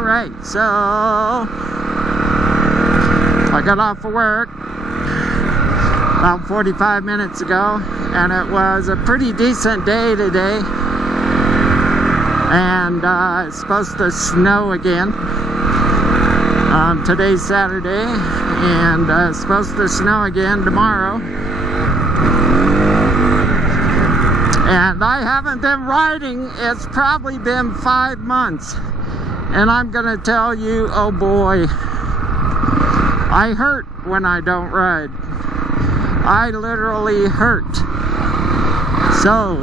Alright, so I got off of work about 45 minutes ago, and it was a pretty decent day today, and it's supposed to snow again. Today's Saturday, and it's supposed to snow again tomorrow. And I haven't been riding, it's probably been 5 months. And I'm gonna tell you, oh boy, I hurt when I don't ride. I literally hurt. So,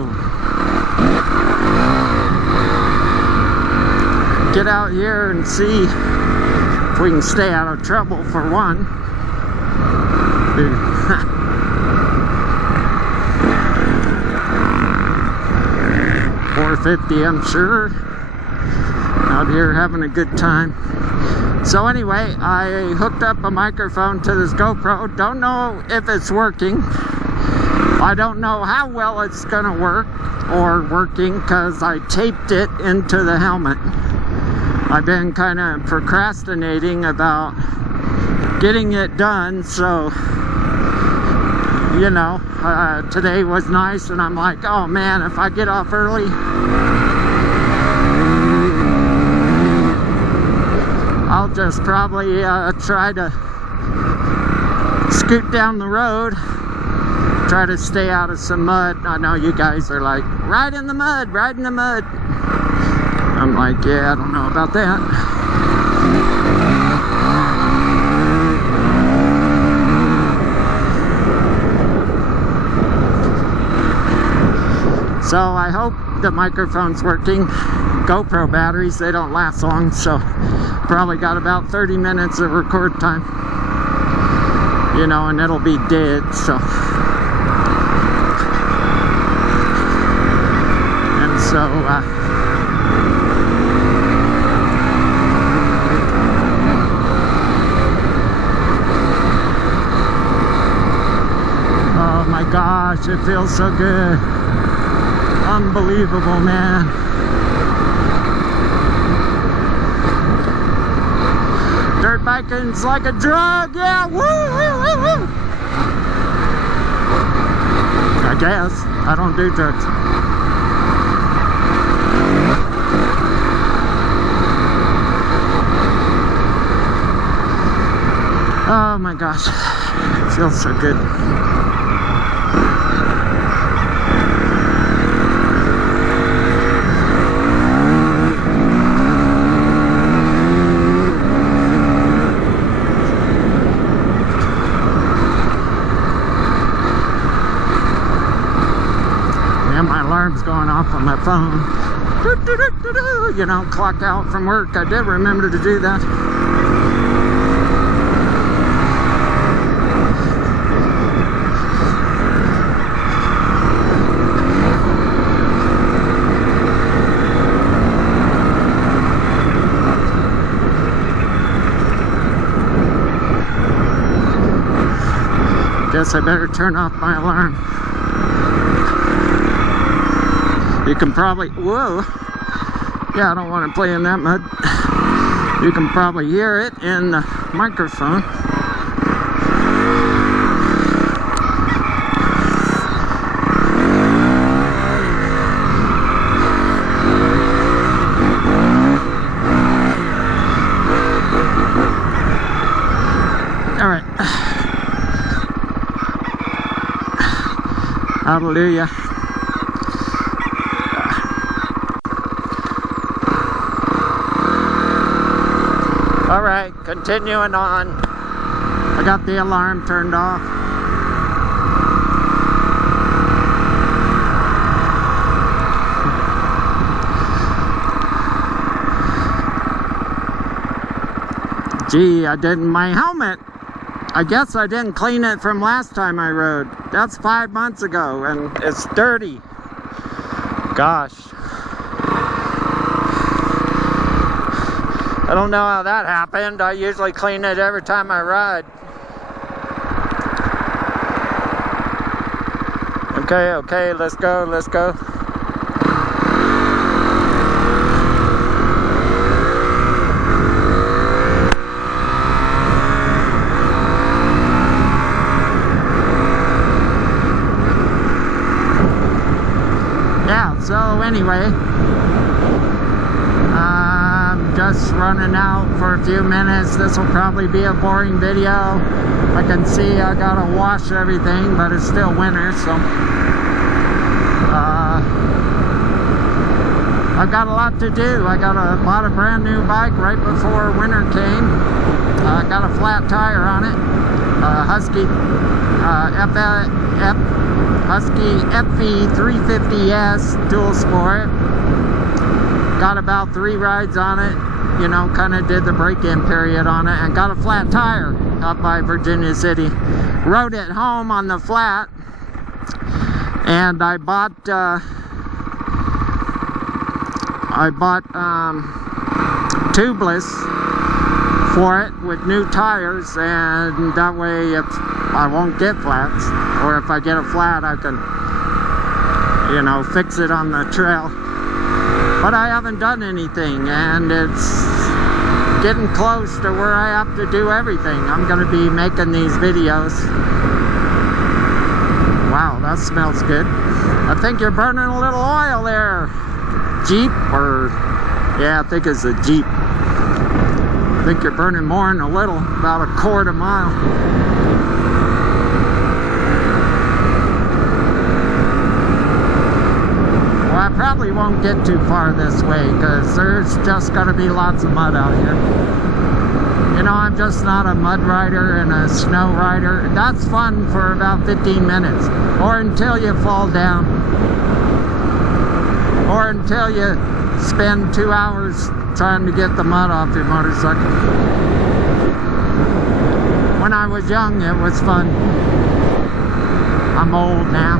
get out here and see if we can stay out of trouble for one. $4.50, I'm sure. Out here having a good time. So anyway, I hooked up a microphone to this GoPro. Don't know if it's working. I don't know how well it's gonna work or working because I taped it into the helmet. I've been kind of procrastinating about getting it done, so you know, today was nice, and I'm like, oh man, if I get off early, I'll just probably try to scoot down the road, try to stay out of some mud. I know you guys are like, ride in the mud, ride in the mud. I'm like, yeah, I don't know about that. So I hope the microphone's working. GoPro batteries, they don't last long, so probably got about 30 minutes of record time. You know, and it'll be dead, so. And so, oh my gosh, it feels so good. Unbelievable, man. Dirt biking's like a drug, yeah, woo, woo, woo, woo. I guess. I don't do drugs. Oh my gosh, it feels so good. Going off on my phone. You know, clock out from work. I did remember to do that. Guess I better turn off my alarm. You can probably, whoa, yeah, I don't want to play in that mud. You can probably hear it in the microphone. All right. Hallelujah. Alright, continuing on. I got the alarm turned off. Gee, I didn't, my helmet, I guess I didn't clean it from last time I rode. That's 5 months ago, and it's dirty. Gosh. I don't know how that happened. I usually clean it every time I ride. Okay, let's go, let's go. so anyway, I'm just running out for a few minutes. This will probably be a boring video. I can see I gotta wash everything, but it's still winter, so I've got a lot to do. I bought a brand new bike right before winter came. Got a flat tire on it. Husky FV350S dual sport. Got about 3 rides on it. You know, kind of did the break-in period on it, and got a flat tire up by Virginia City. Rode it home on the flat, and I bought tubeless for it with new tires, and that way if I won't get flats, or if I get a flat I can, you know, fix it on the trail. But I haven't done anything, and it's getting close to where I have to do everything. I'm going to be making these videos. Wow, that smells good. I think you're burning a little oil there, Jeep, or yeah, I think it's a Jeep. I think you're burning more than a little, about a quarter mile. Well, I probably won't get too far this way because there's just going to be lots of mud out here. You know, I'm just not a mud rider and a snow rider. That's fun for about 15 minutes, or until you fall down, or until you spend 2 hours trying to get the mud off your motorcycle. When I was young, it was fun. I'm old now.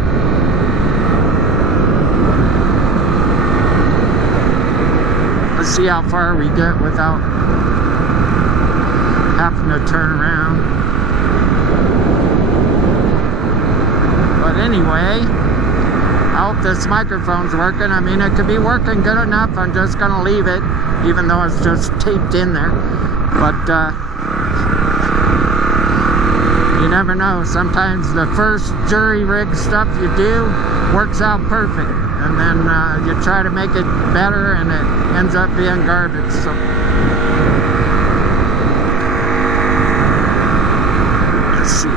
Let's see how far we get without having to turn around. But anyway, I hope this microphone's working. I mean, it could be working good enough. I'm just gonna leave it, even though it's just taped in there. But you never know. Sometimes the first jury rig stuff you do works out perfect, and then you try to make it better and it ends up being garbage. So let's see.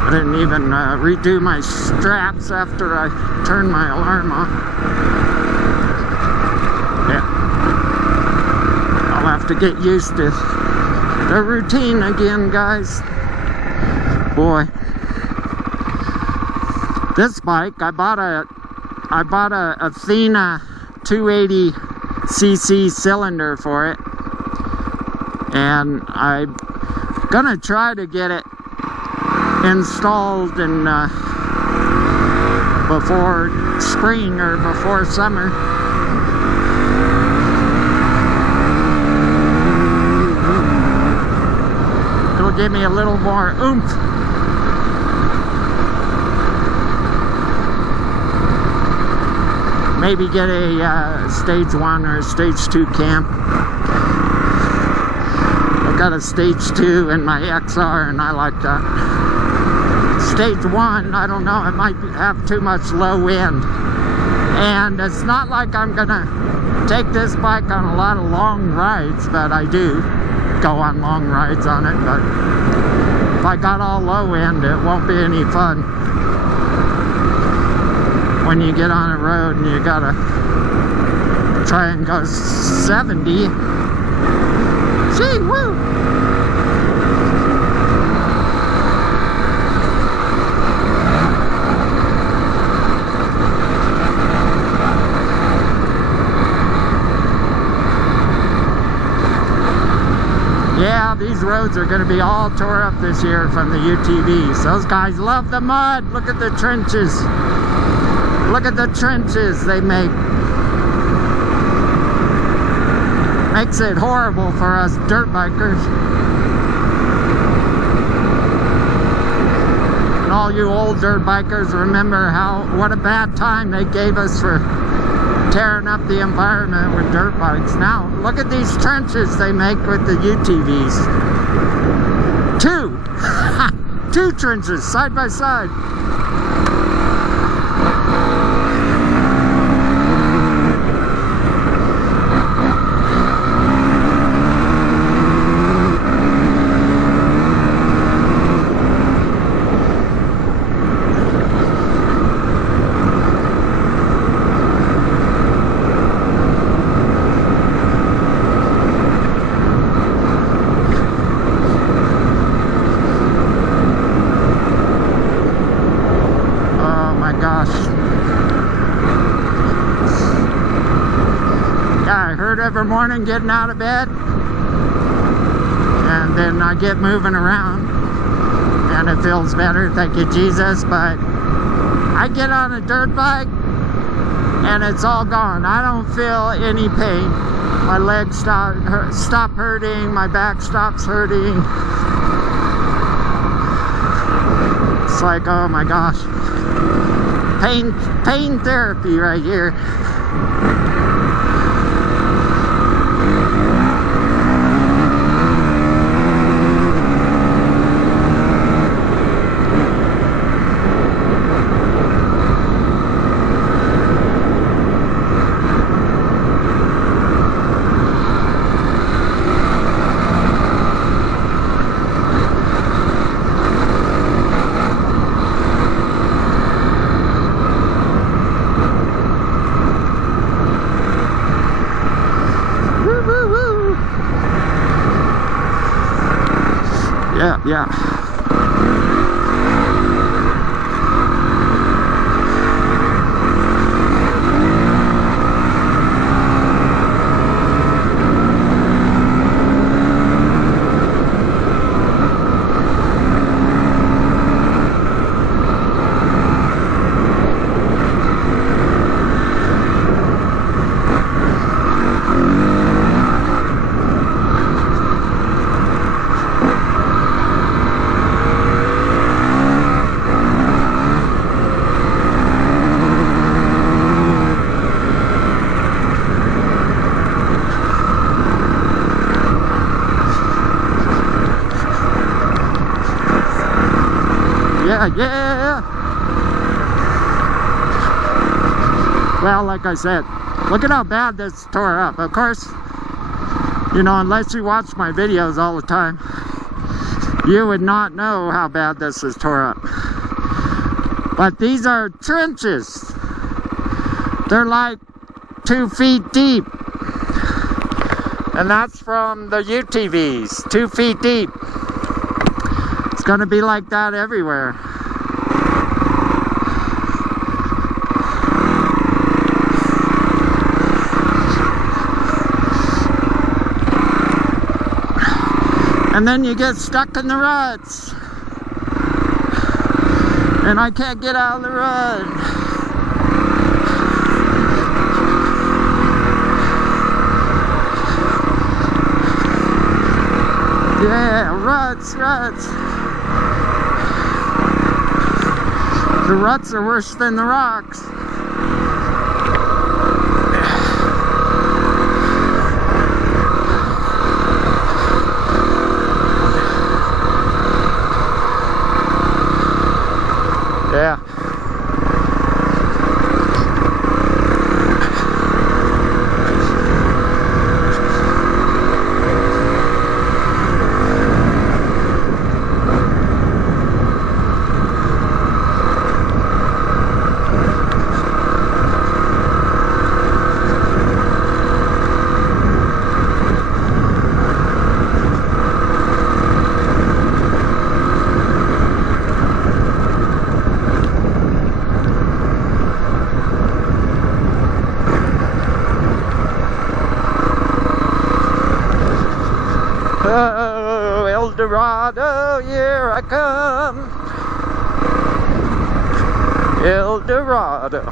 I didn't even redo my straps after I turned my alarm on. Yeah, I'll have to get used to the routine again, guys. Boy, this bike, I bought a Athena 280cc cylinder for it, and I'm gonna try to get it installed in before spring or before summer. It'll give me a little more oomph. Maybe get a stage 1 or a stage 2 cam. I've got a stage 2 in my XR, and I like that. Stage 1, I don't know, it might have too much low end. And it's not like I'm gonna take this bike on a lot of long rides, but I do go on long rides on it. But if I got all low end, it won't be any fun. When you get on a road and you gotta try and go 70. Gee, woo! Yeah, these roads are going to be all tore up this year from the UTVs. Those guys love the mud. Look at the trenches. Look at the trenches they make. Makes it horrible for us dirt bikers. And all you old dirt bikers remember what a bad time they gave us for tearing up the environment with dirt bikes. Now, look at these trenches they make with the UTVs. Two trenches side by side. hurt every morning getting out of bed. And then I get moving around and it feels better, thank you Jesus. But I get on a dirt bike and it's all gone. I don't feel any pain. My legs stop hurting, my back stops hurting. It's like, oh my gosh. Pain therapy right here. Yeah. Yeah. Well, like I said, look at how bad this tore up. Of course, you know, unless you watch my videos all the time, you would not know how bad this is tore up. But these are trenches. They're like 2 feet deep. And that's from the UTVs, 2 feet deep. It's gonna be like that everywhere. And then you get stuck in the ruts. And I can't get out of the rut. Yeah, ruts. The ruts are worse than the rocks. Yeah. Oh, El Dorado, here I come. El Dorado.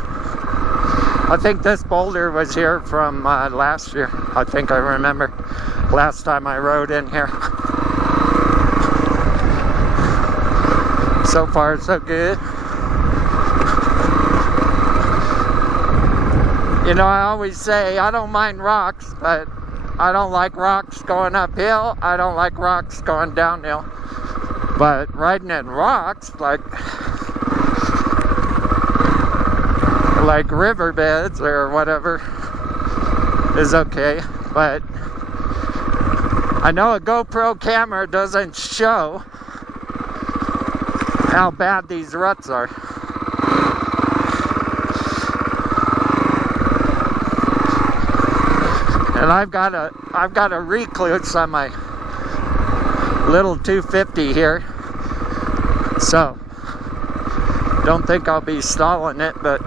I think this boulder was here from last year. I think I remember last time I rode in here. So far, so good. You know, I always say I don't mind rocks, but I don't like rocks going uphill. I don't like rocks going downhill. But riding in rocks, like riverbeds or whatever, is okay. But I know a GoPro camera doesn't show how bad these ruts are. And I've got a recluse on my little 250 here, so don't think I'll be stalling it, but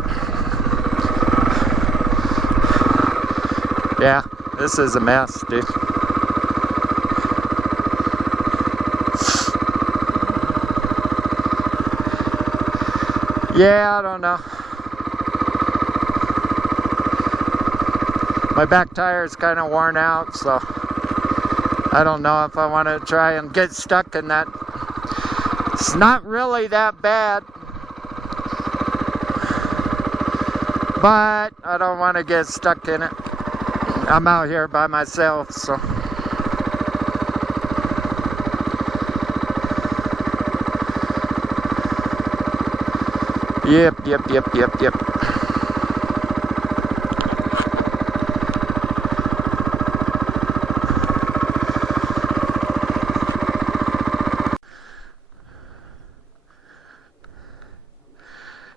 yeah, This is a mess, dude. Yeah, I don't know. My back tire is kind of worn out, so I don't know if I want to try and get stuck in that. It's not really that bad, but I don't want to get stuck in it. I'm out here by myself, so. Yep.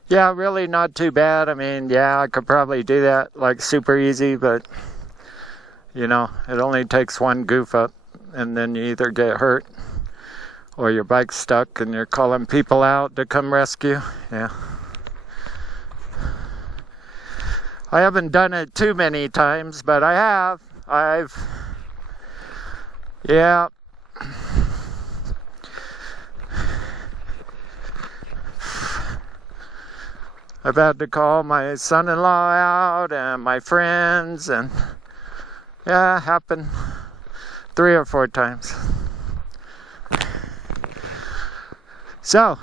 Yeah, really not too bad. I mean, yeah, I could probably do that like super easy, but you know, it only takes one goof up and then you either get hurt or your bike's stuck and you're calling people out to come rescue. Yeah. I haven't done it too many times, but I have. Yeah. I've had to call my son-in-law out and my friends, and yeah, it happened 3 or 4 times. So,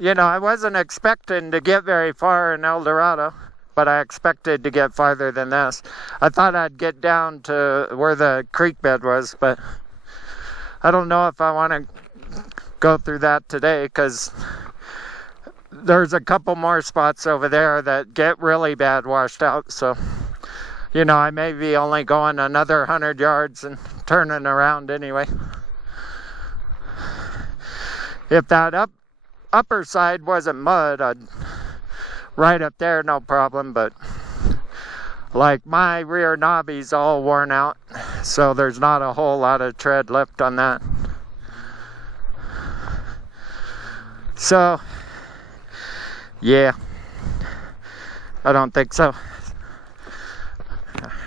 you know, I wasn't expecting to get very far in El Dorado, but I expected to get farther than this. I thought I'd get down to where the creek bed was, but I don't know if I want to go through that today, because there's a couple more spots over there that get really bad washed out. So, you know, I may be only going another 100 yards and turning around anyway. If that upper side wasn't mud, I'd ride up there, no problem. But like my rear knobby's all worn out, so there's not a whole lot of tread left on that. So yeah, I don't think so.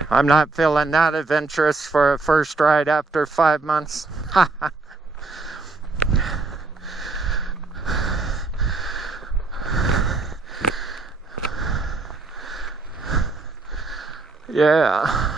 I'm not feeling that adventurous for a first ride after 5 months. Yeah.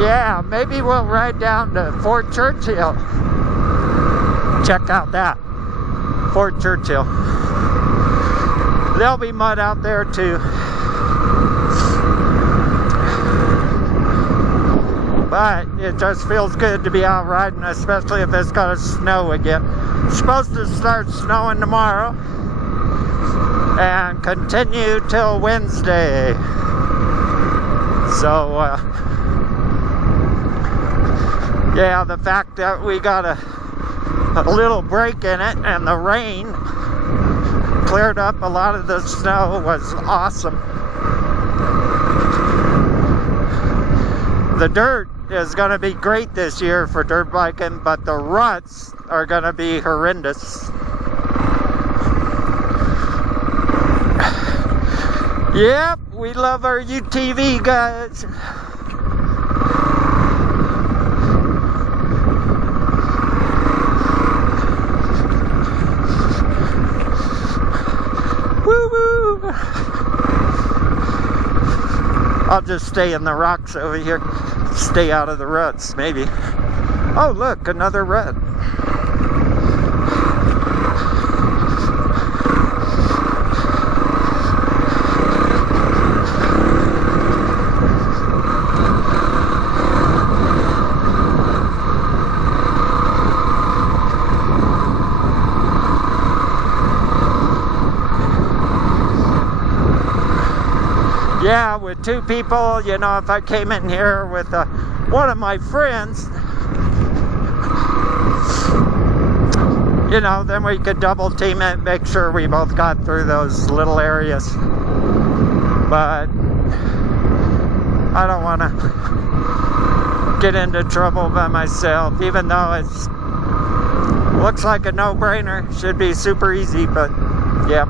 Yeah, maybe we'll ride down to Fort Churchill. Check out that. Fort Churchill. There'll be mud out there too. But it just feels good to be out riding, especially if it's gonna snow again. It's supposed to start snowing tomorrow and continue till Wednesday. So, yeah, the fact that we got a little break in it and the rain cleared up a lot of the snow was awesome. The dirt is going to be great this year for dirt biking, but the ruts are going to be horrendous. Yep, we love our UTV, guys. Woo-woo! I'll just stay in the rocks over here. Stay out of the ruts, maybe. Oh, look, another rut. Yeah, with two people, you know, if I came in here with one of my friends, you know, then we could double team it, make sure we both got through those little areas. But I don't want to get into trouble by myself, even though it's looks like a no-brainer. Should be super easy, but yeah.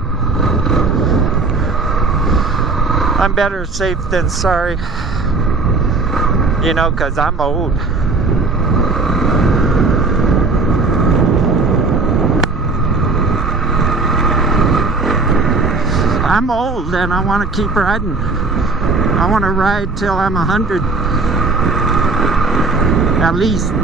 I'm better safe than sorry, you know, because I'm old. I'm old and I want to keep riding. I want to ride till I'm 100, at least.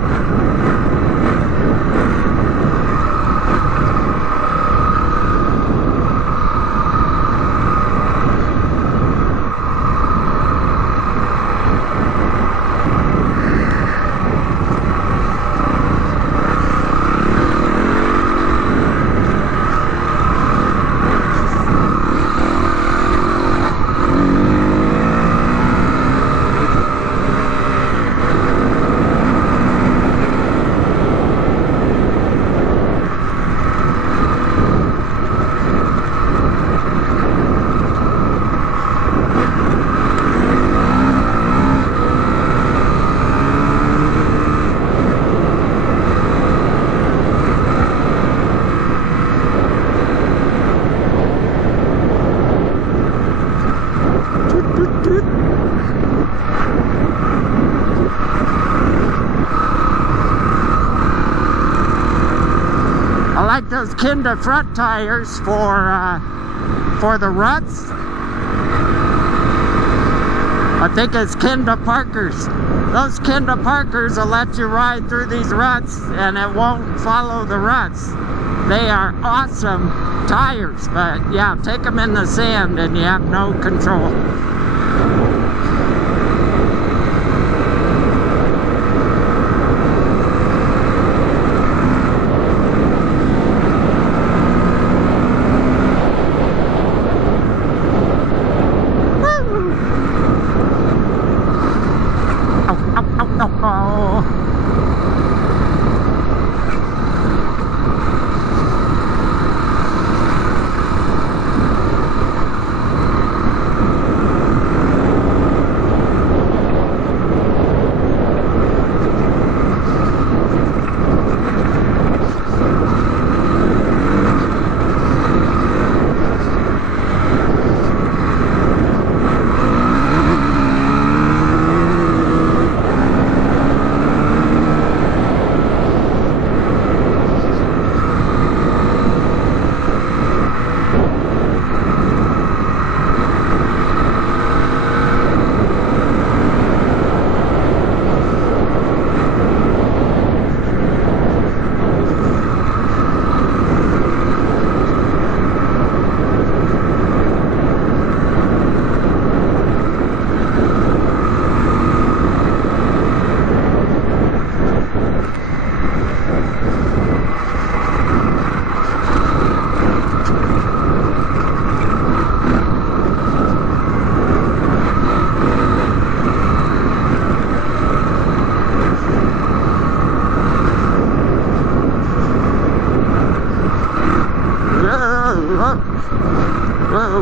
I like those Kinda front tires for the ruts. I think it's Kinda Parkers. Those Kinda Parkers will let you ride through these ruts and it won't follow the ruts. They are awesome tires, but yeah, take them in the sand and you have no control.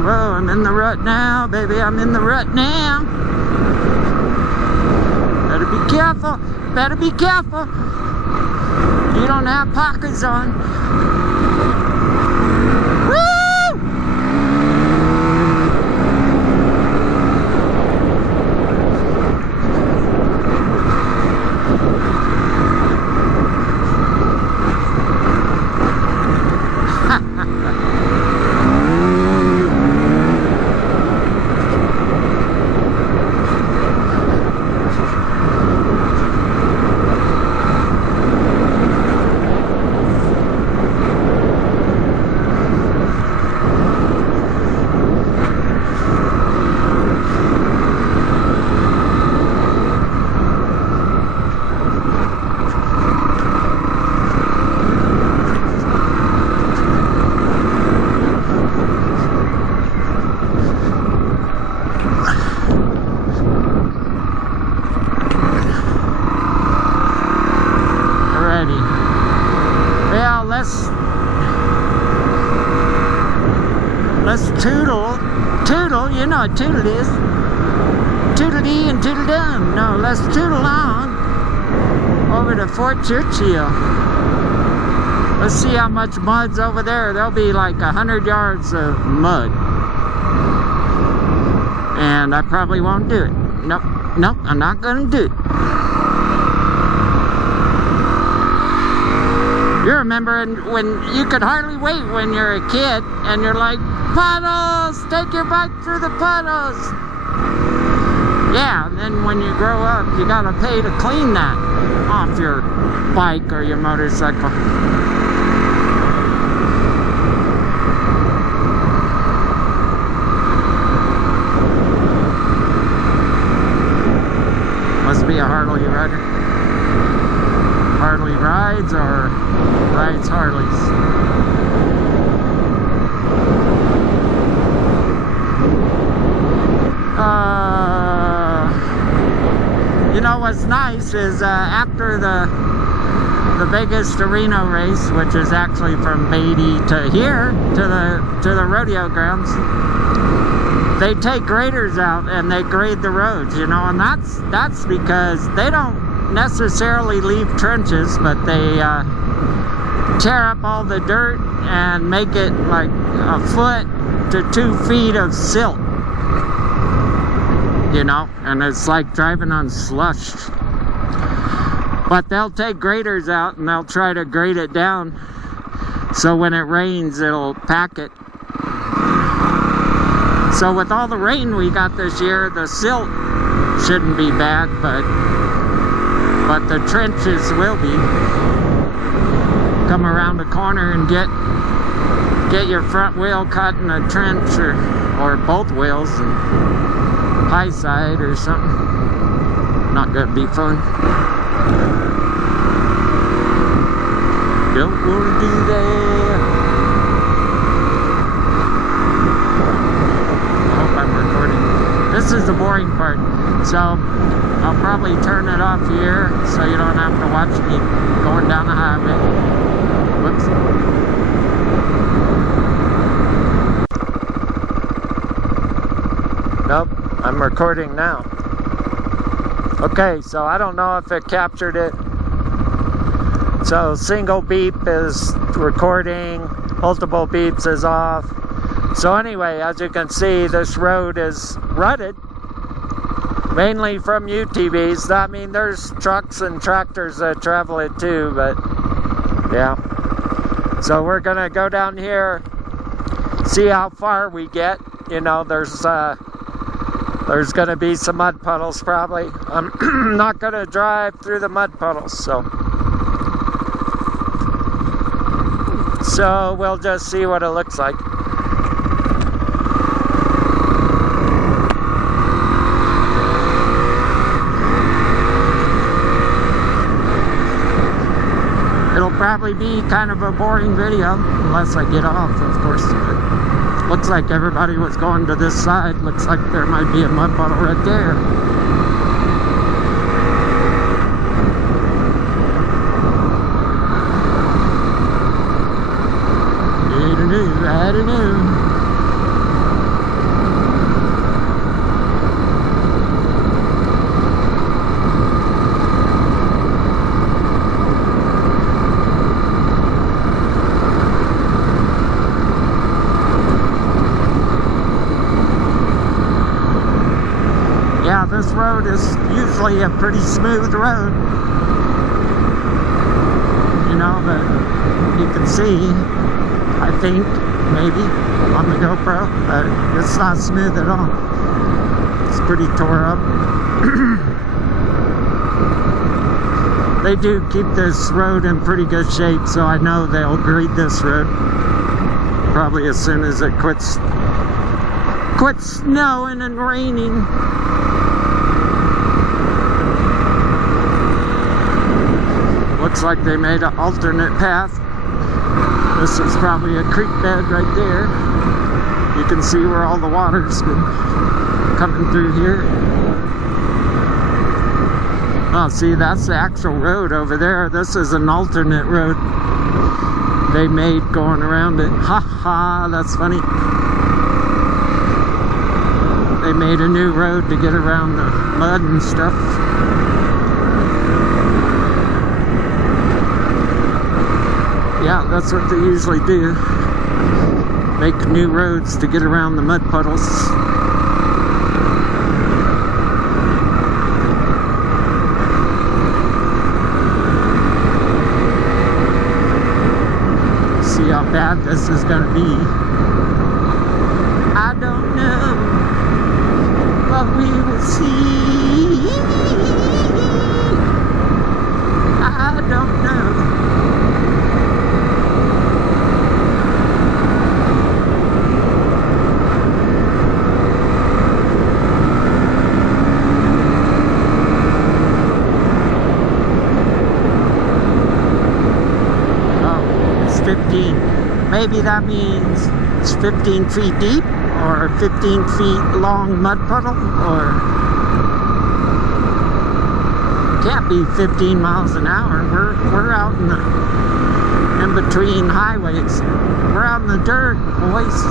Whoa, I'm in the rut now, baby, I'm in the rut now. Better be careful, better be careful. You don't have pockets on. Woo! Tootle. Tootle, you know what Tootle is. Toodle-dee and toodle-dum. No, let's tootle on over to Fort Churchill. Let's see how much mud's over there. There'll be like 100 yards of mud. And I probably won't do it. Nope, nope, I'm not gonna do it. You remember when you could hardly wait when you're a kid and you're like, puddles, take your bike through the puddles. Yeah, and then when you grow up, you gotta pay to clean that off your bike or your motorcycle. Must be a Harley rider. Harley rides or rides Harleys. You know what's nice is after the biggest arena race, which is actually from Beatty to here to the rodeo grounds, they take graders out and they grade the roads, you know, and that's because they don't necessarily leave trenches, but they tear up all the dirt and make it like a foot to 2 feet of silt, you know, and it's like driving on slush. But they'll take graders out and they'll try to grade it down so when it rains it'll pack it. So with all the rain we got this year, the silt shouldn't be bad, but the trenches will be. Come around the corner and get your front wheel caught in a trench or both wheels and high side or something. Not gonna be fun. Don't wanna do that. I hope I'm recording. This is the boring part, so I'll probably turn it off here so you don't have to watch me going down the highway. Whoops. Nope, I'm recording now. Okay, so I don't know if it captured it. So single beep is recording, multiple beeps is off. So anyway, as you can see, this road is rutted, mainly from UTVs. I mean, there's trucks and tractors that travel it too, but yeah. So we're gonna go down here, see how far we get. You know, there's gonna be some mud puddles probably. I'm not gonna drive through the mud puddles, so we'll just see what it looks like. It'll probably be kind of a boring video unless I get off, of course. But looks like everybody was going to this side. Looks like there might be a mud puddle right there. I don't know. Yeah, this road is usually a pretty smooth road. You know, but you can see, I think, maybe on the GoPro, it's not smooth at all. It's pretty tore up. They do keep this road in pretty good shape, so I know they'll grade this road probably as soon as it quits snowing and raining. Looks like they made an alternate path. This is probably a creek bed right there. You can see where all the water's been coming through here. Oh, see, that's the actual road over there. This is an alternate road they made going around it. Ha ha, that's funny. They made a new road to get around the mud and stuff. Yeah, that's what they usually do. Make new roads to get around the mud puddles. See how bad this is going to be. I don't know, but we will see. I don't know. Oh, it's 15. Maybe that means it's 15 feet deep, or 15 feet long mud puddle, or it can't be 15 miles an hour. We're out in between highways. We're out in the dirt, boys.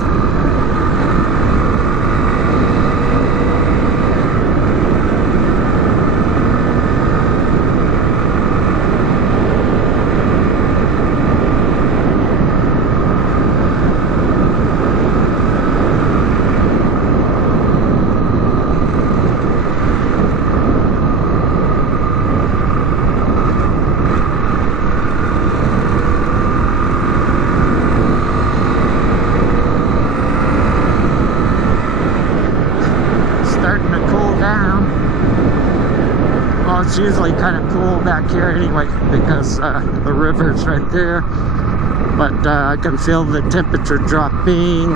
It's usually kind of cool back here anyway because the river's right there, but I can feel the temperature dropping.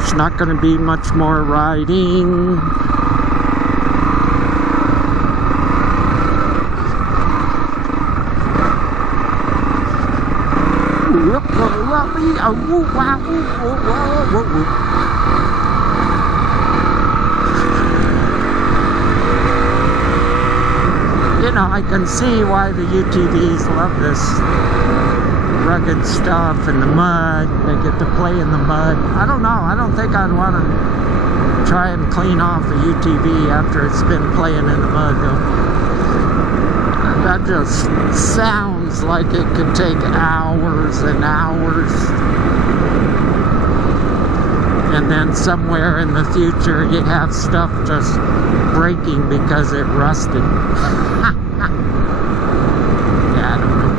It's not going to be much more riding. You know, I can see why the UTVs love this rugged stuff and the mud. They get to play in the mud. I don't know. I don't think I'd want to try and clean off a UTV after it's been playing in the mud, though. That just sounds like it could take hours and hours. And then somewhere in the future you have stuff just breaking because it rusted. Yeah, I don't know.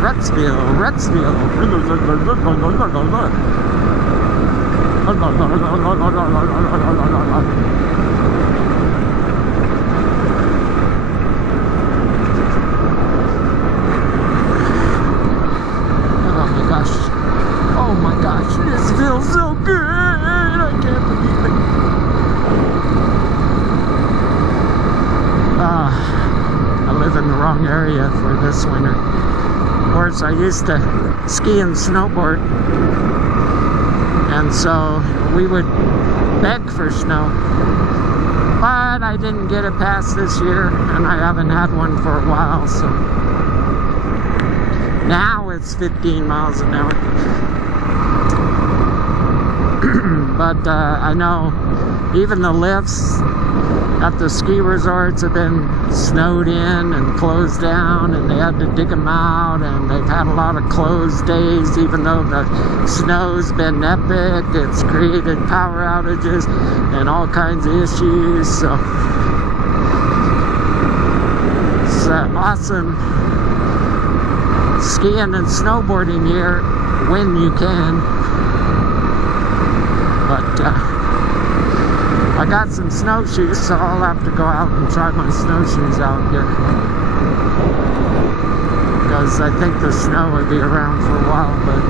Rutsville. Oh my gosh, this feels so good. I can't believe it. I live in the wrong area for this winter. Of course, I used to ski and snowboard, and so we would beg for snow, but I didn't get it past this year, and I haven't had one for a while, so now it's 15 miles an hour. But I know even the lifts at the ski resorts have been snowed in and closed down, and they had to dig them out, and they've had a lot of closed days. Even though the snow's been epic, it's created power outages and all kinds of issues. So it's awesome skiing and snowboarding year when you can. But I got some snowshoes, so I'll have to go out and try my snowshoes out here, because I think the snow will be around for a while. But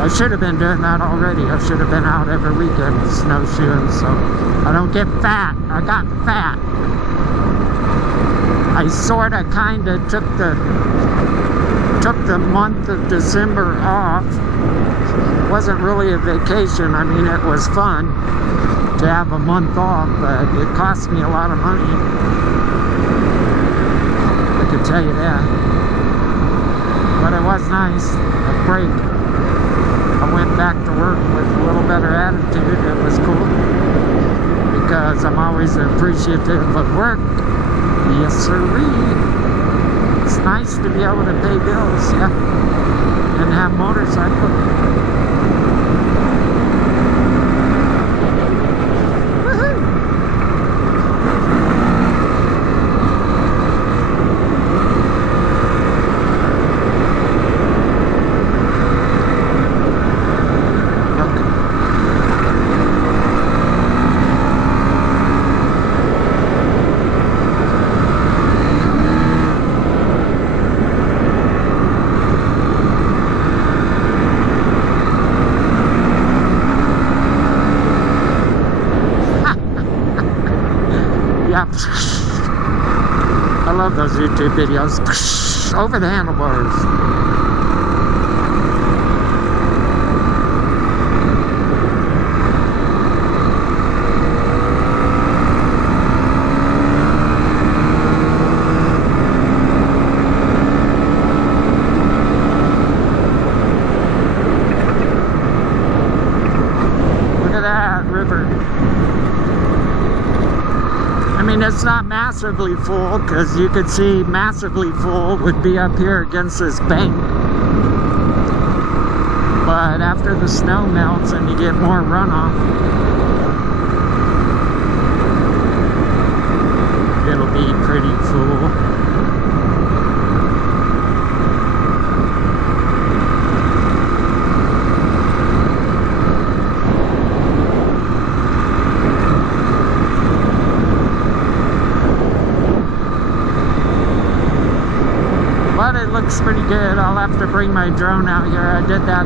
I should have been doing that already. I should have been out every weekend snowshoeing, so I don't get fat. I got fat. I sorta kinda took the month of December off. It wasn't really a vacation. I mean, it was fun, to have a month off, but it cost me a lot of money. I can tell you that. But it was nice, a break. I went back to work with a little better attitude. It was cool because I'm always appreciative of work. Yes, sirree. It's nice to be able to pay bills, yeah, and have motorcycle. I love those YouTube videos. Over the handlebars. Look at that river. I mean, it's not massively full, because you could see massively full would be up here against this bank. But after the snow melts and you get more runoff, it'll be pretty full. But it looks pretty good. I'll have to bring my drone out here. I did that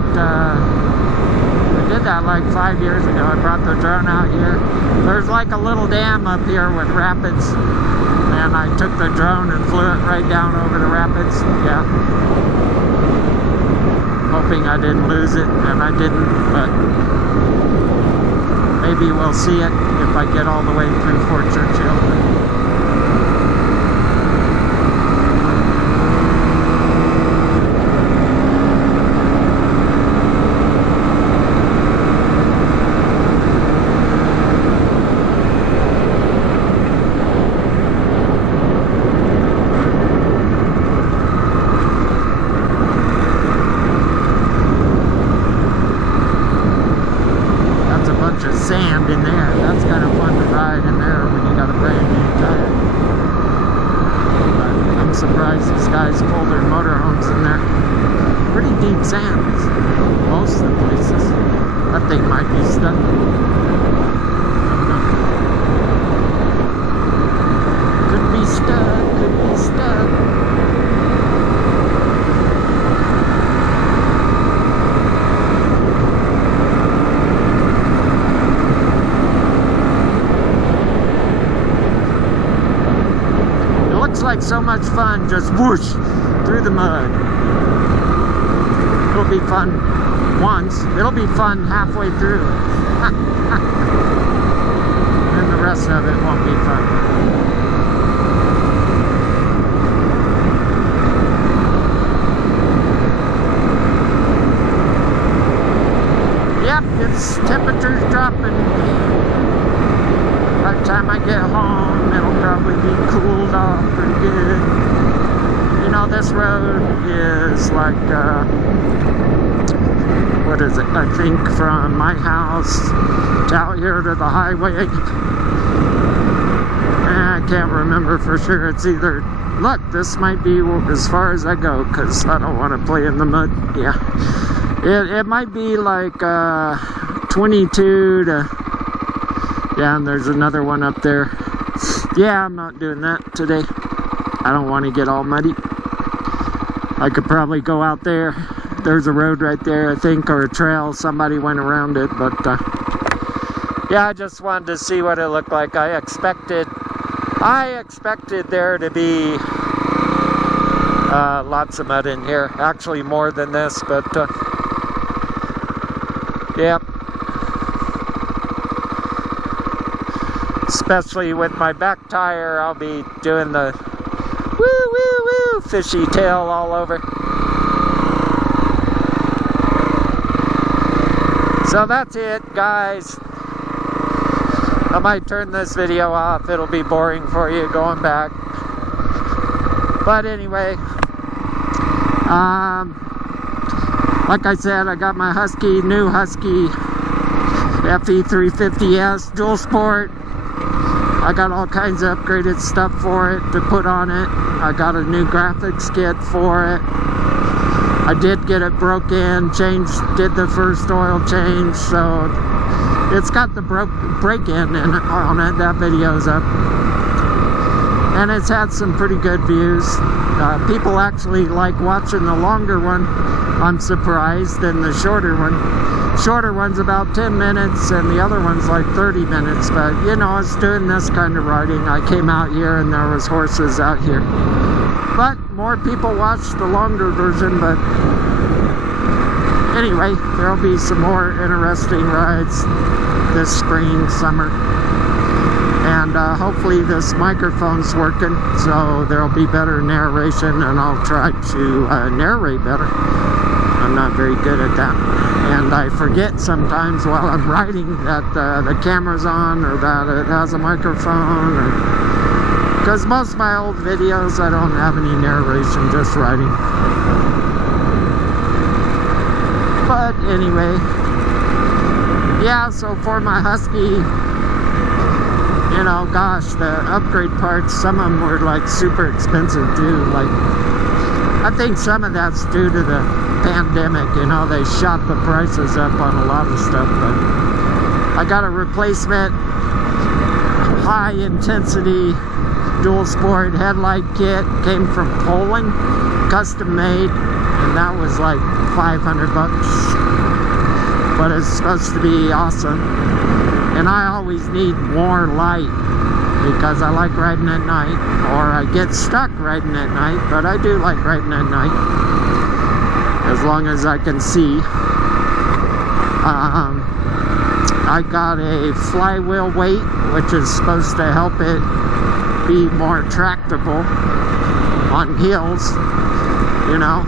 like 5 years ago. I brought the drone out here. There's like a little dam up here with rapids, and I took the drone and flew it right down over the rapids. Yeah. Hoping I didn't lose it, and I didn't, but maybe we'll see it if I get all the way through Fort Churchill. Sand in there. That's kind of fun to ride in there when you got a brand new tire. But I'm surprised these guys pull their motorhomes in there. Pretty deep sands, most of the places. That thing might be stuck. Could be stuck, could be stuck. Like so much fun, just whoosh through the mud. It'll be fun once. It'll be fun halfway through. And the rest of it won't be fun. Yep, it's temperature's dropping. By the time I get home, it'll probably be cooled off pretty good. You know, this road is like, what is it? I think from my house to out here to the highway. I can't remember for sure. It's either, look, this might be as far as I go, because I don't want to play in the mud. Yeah. It might be like 22 to... Yeah, and there's another one up there. Yeah, I'm not doing that today. I don't want to get all muddy. I could probably go out there. There's a road right there, I think, or a trail. Somebody went around it, but yeah, I just wanted to see what it looked like. I expected there to be lots of mud in here. Actually, more than this, but yeah. Especially with my back tire, I'll be doing the woo woo woo fishy tail all over. So that's it, guys. I might turn this video off. It'll be boring for you going back. But anyway, like I said, I got my new Husky FE350S dual sport. I got all kinds of upgraded stuff for it to put on it. I got a new graphics kit for it. I did get it broke in, did the first oil change, so it's got the break-in on it. That video's up. And it's had some pretty good views. People actually like watching the longer one, I'm surprised, than the shorter one. Shorter one's about 10 minutes and the other one's like 30 minutes. But you know, I was doing this kind of riding. I came out here and there was horses out here. But more people watch the longer version. But anyway, there'll be some more interesting rides this spring, summer. And hopefully this microphone's working, so there'll be better narration, and I'll try to narrate better. I'm not very good at that. And I forget sometimes while I'm riding that the camera's on, or that it has a microphone, or because most of my old videos I don't have any narration, just riding. But anyway, yeah, so for my Husky, you know, gosh, the upgrade parts, some of them were like super expensive too. Like, I think some of that's due to the pandemic, you know, they shot the prices up on a lot of stuff. But I got a replacement high intensity dual sport headlight kit, came from Poland, custom made, and that was like 500 bucks. But it's supposed to be awesome. And I always need more light because I like riding at night, or I get stuck riding at night, but I do like riding at night as long as I can see. I got a flywheel weight, which is supposed to help it be more tractable on hills. You know,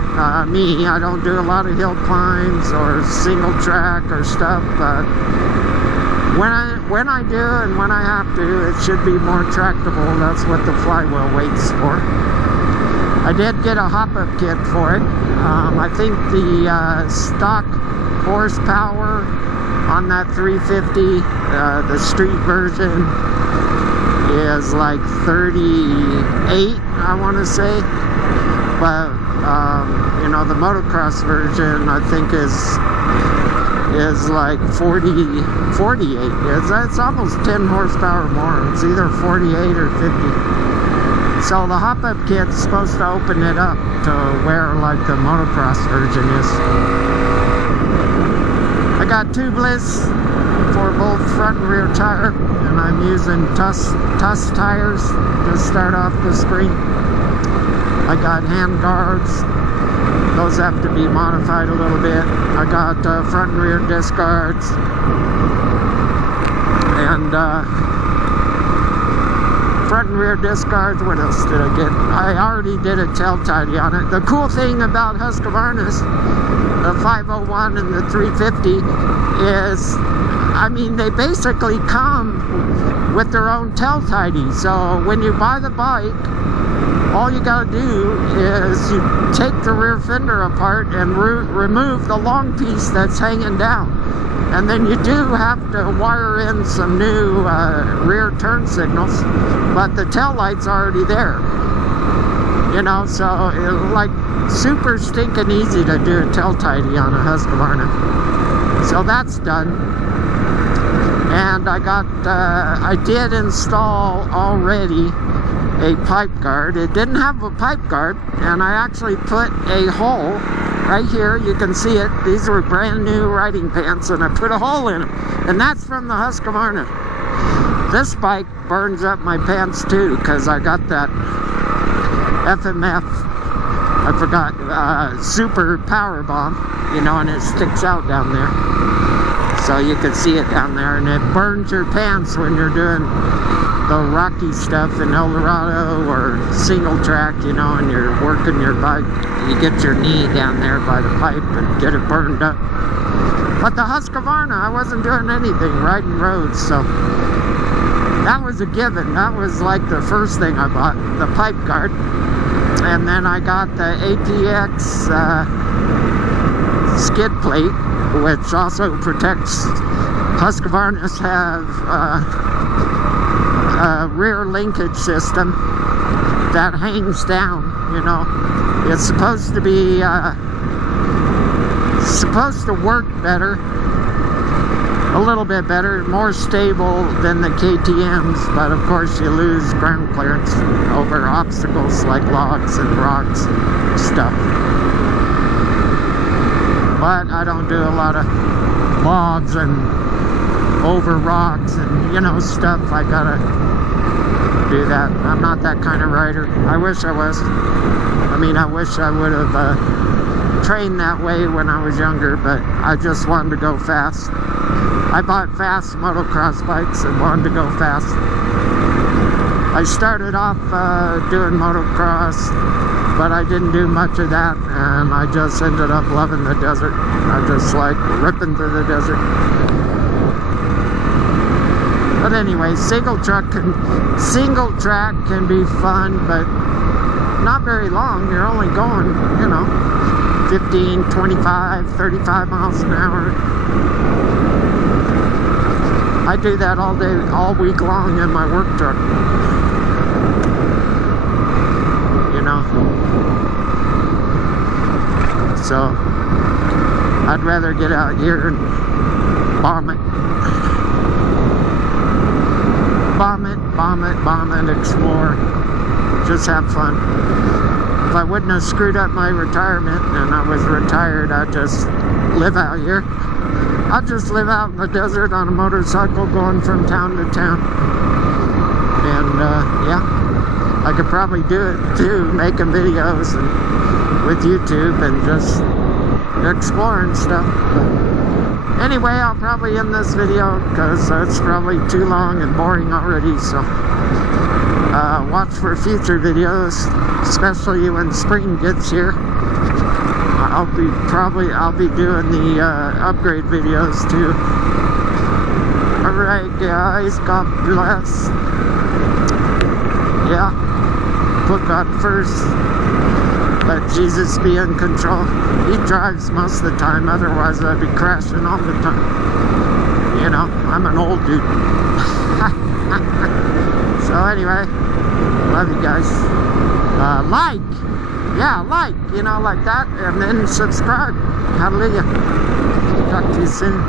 me, I don't do a lot of hill climbs or single track or stuff, but when I do and when I have to, it should be more tractable. That's what the flywheel weight's for. I did get a hop-up kit for it. I think the stock horsepower on that 350, the street version, is like 38, I want to say. But you know, the motocross version I think is like 48. It's almost 10 horsepower more. It's either 48 or 50. So the hop-up kit's supposed to open it up to where like the motocross version is. I got tubeless for both front and rear tire, and I'm using Tuss tires to start off the spring. I got hand guards. Those have to be modified a little bit. I got front and rear disc guards. And front and rear disc guards. What else did I get? I already did a tail tidy on it. The cool thing about Husqvarna's, the 501 and the 350, is, I mean, they basically come with their own tail tidy. So when you buy the bike, all you gotta do is you take the rear fender apart and remove the long piece that's hanging down. And then you do have to wire in some new rear turn signals, but the tail light's already there. You know, so it's like super stinking easy to do a tail tidy on a Husqvarna. So that's done. And I did install already a pipe guard. It didn't have a pipe guard, and I actually put a hole right here. You can see it. These were brand new riding pants, and I put a hole in them, and that's from the Husqvarna. This bike burns up my pants too, because I got that FMF, I forgot, super power bomb, you know, and it sticks out down there. so you could see it down there, and it burns your pants when you're doing the rocky stuff in El Dorado or single track, you know, and you're working your bike. You get your knee down there by the pipe and get it burned up. But the Husqvarna, I wasn't doing anything, riding roads, so that was a given. That was like the first thing I bought, the pipe guard. And then I got the APX skid plate, which also protects. Husqvarnas have a rear linkage system that hangs down, you know. It's supposed to be supposed to work better, a little bit better, more stable than the KTM's, but of course you lose ground clearance over obstacles like logs and rocks and stuff. But I don't do a lot of logs and over rocks and, you know, stuff. I gotta do that. I'm not that kind of rider. I wish I was. I mean, I wish I would have trained that way when I was younger, but I just wanted to go fast. I bought fast motocross bikes and wanted to go fast. I started off doing motocross, but I didn't do much of that, and I just ended up loving the desert. I just like ripping through the desert. But anyway, single track can be fun, but not very long. You're only going, you know, 15, 25, 35 miles an hour. I do that all day, all week long in my work truck. You know. So, I'd rather get out here and bomb it. Bomb it, explore. Just have fun. If I wouldn't have screwed up my retirement and I was retired, I'd just live out here. I'd just live out in the desert on a motorcycle going from town to town. And yeah, I could probably do it too, making videos and with YouTube and just exploring stuff. But anyway, I'll probably end this video because it's probably too long and boring already. So watch for future videos, especially when spring gets here. I'll be doing the upgrade videos too. Alright guys, God bless. Yeah, put God first. Let Jesus be in control. He drives most of the time, otherwise I'd be crashing all the time. You know, I'm an old dude. So anyway, love you guys. Like, you know, like that, and then subscribe. Hallelujah. Talk to you soon.